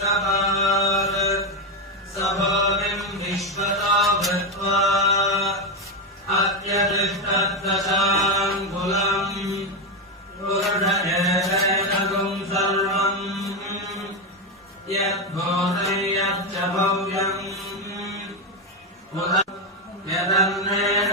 सहस्रपात् सभोमिं विश्वतो भृत्वा अत्यतिष्ठद्दशाङ्गुलम् पुरुषेशैकगुं सर्वम् यद्भूतं यच्च भव्यम् यदन्नेन